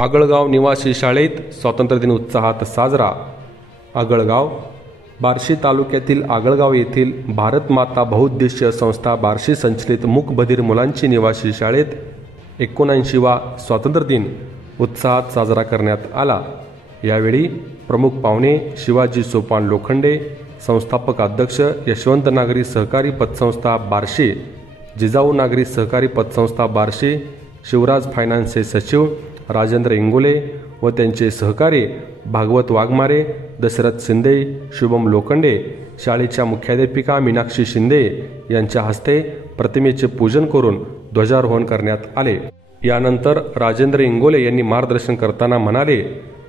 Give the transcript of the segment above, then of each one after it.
आगळगाव निवासी शाळेत स्वातंत्र्यदिन उत्साहात साजरा। आगळगाव बार्शी तालुक्यातील आगळगाव येथील भारत माता बहुउद्देशीय संस्था बार्शी संचलित मूक बधिर मुलांची निवासी शाळेत 79वा स्वातंत्र्य दिन उत्साहात साजरा करण्यात आला। यावेळी प्रमुख पाहुणे शिवाजी सोपान लोखंडे, संस्थापक अध्यक्ष यशवंत नागरी सहकारी पतसंस्था बार्शी, जिजाऊ नागरी सहकारी पतसंस्था बार्शी, शिवराज फायनान्सचे सचिव राजेंद्र इंगोले व त्यांचे सहकारी भागवत वाघमारे, दशरथ शिंदे, शुभम लोखंडे, शाळेच्या मुख्याध्यापिका मीनाक्षी शिंदे यांच्या हस्ते प्रतिमेचे पूजन करून ध्वजारोहण करण्यात आले। यानंतर राजेंद्र इंगोले यांनी मार्गदर्शन करताना म्हणाले,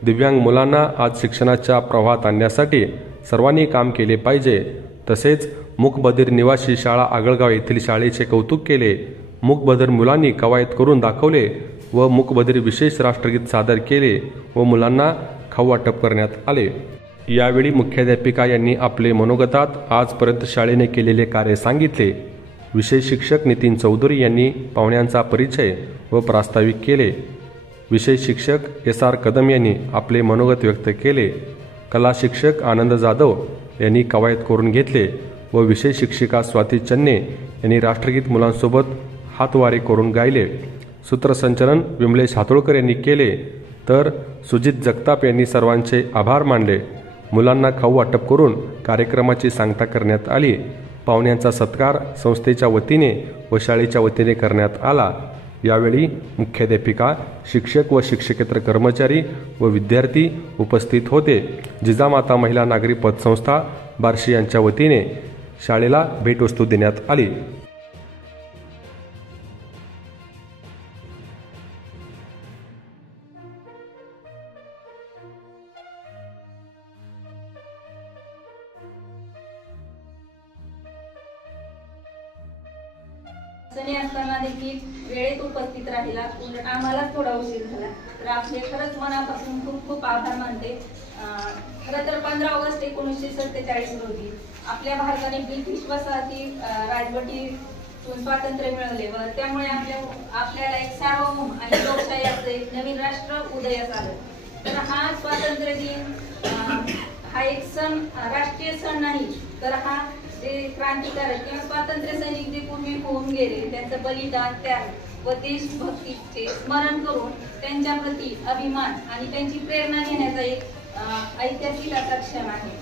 दिव्यांग मुलांना आज शिक्षणाच्या प्रवाहात आणण्यासाठी सर्वांनी काम केले पाहिजे। तसेच मूकबधिर निवासी शाळा आगळगाव येथील शाळेचे कौतुक केले। मूकबधिर मुलांनी कवायत करून दाखवले व मूकबधिर विशेष राष्ट्रगीत सादर केले व मुलांना खाऊ वाटप करण्यात आले। यावेळी मुख्याध्यापिका यांनी आपले मनोगतात आजपर्यंत शाळेने केलेले कार्य सांगितले। विषय शिक्षक नितीन चौधरी यांनी पाहुण्यांचा परिचय व प्रास्ताविक केले। विषय शिक्षक SR कदम यांनी आपले मनोगत व्यक्त केले। कला शिक्षक आनंद जाधव यांनी कवायत करून घेतले व विषय शिक्षिका स्वाती चन्ने यांनी राष्ट्रगीत मुलांसोबत हातवारे करून गायले। सूत्रसंचलन विमलेश हातोळकर यांनी केले तर सुजित जगताप यांनी सर्वांचे आभार मानले। मुलांना खाऊ वाटप करून कार्यक्रमाची सांगता करण्यात आली। पाहुण्यांचा सत्कार संस्थेच्या वतीने व शाळेच्या वतीने करण्यात आला। यावेळी मुख्याध्यापिका, शिक्षक व शिक्षकेतर कर्मचारी व विद्यार्थी उपस्थित होते। जिजामाता महिला नागरी पतसंस्था बार्शी यांच्या वतीने शाळेला भेटवस्तू देण्यात आली। सणी असताना देखील वेळेत उपस्थित राहिला, उलट आम्हाला थोडा उशीर झाला, तर आपले खरंच मनापासून खूप खूप आभार मानते। खरं तर 15 ऑगस्ट 1947 रोजी आपल्या भारताने ब्रिटिश वसाहती राजवटीतून स्वातंत्र्य मिळवले व त्यामुळे आपल्याला एक सार्वभौम आणि लोकशाही असं एक नवीन राष्ट्र उदयास आलं। तर हा स्वातंत्र्य दिन हा एक सण, राष्ट्रीय सण नाही, तर हा जे क्रांतिकारक किंवा स्वातंत्र्य सैनिक जे पूर्वी होऊन गेले त्यांचं बलिदान, त्याग व देशभक्तीचे स्मरण करून त्यांच्या प्रती अभिमान आणि त्यांची प्रेरणा घेण्याचा एक ऐतिहासिक असा क्षण आहे।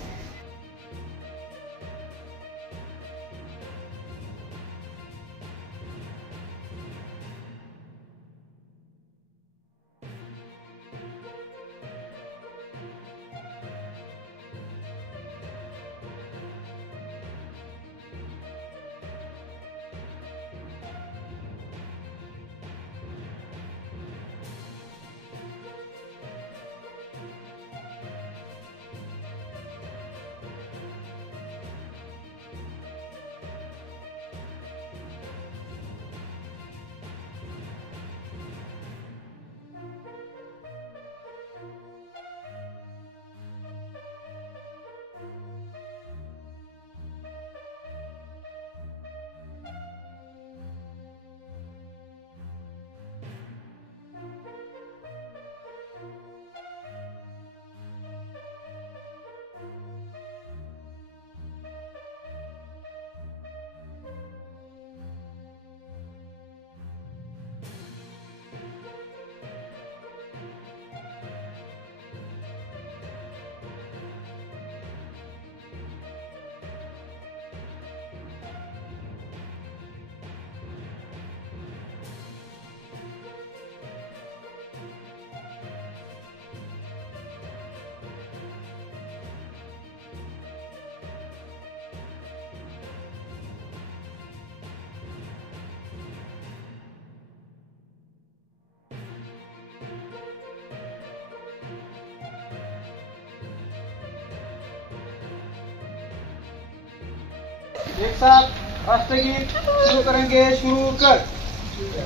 एक साथ राष्ट्रगीत शुरू करेंगे, शुरू कर।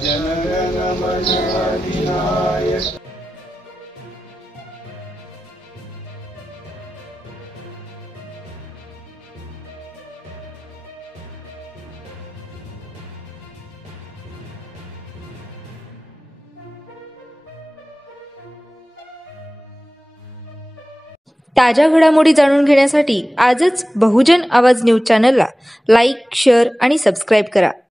जनगण मन अधिनायक। ताज्या घडामोडी जाणून घेण्यासाठी आजच बहुजन आवाज न्यूज चॅनलला लाईक, शेअर आणि सबस्क्राईब करा.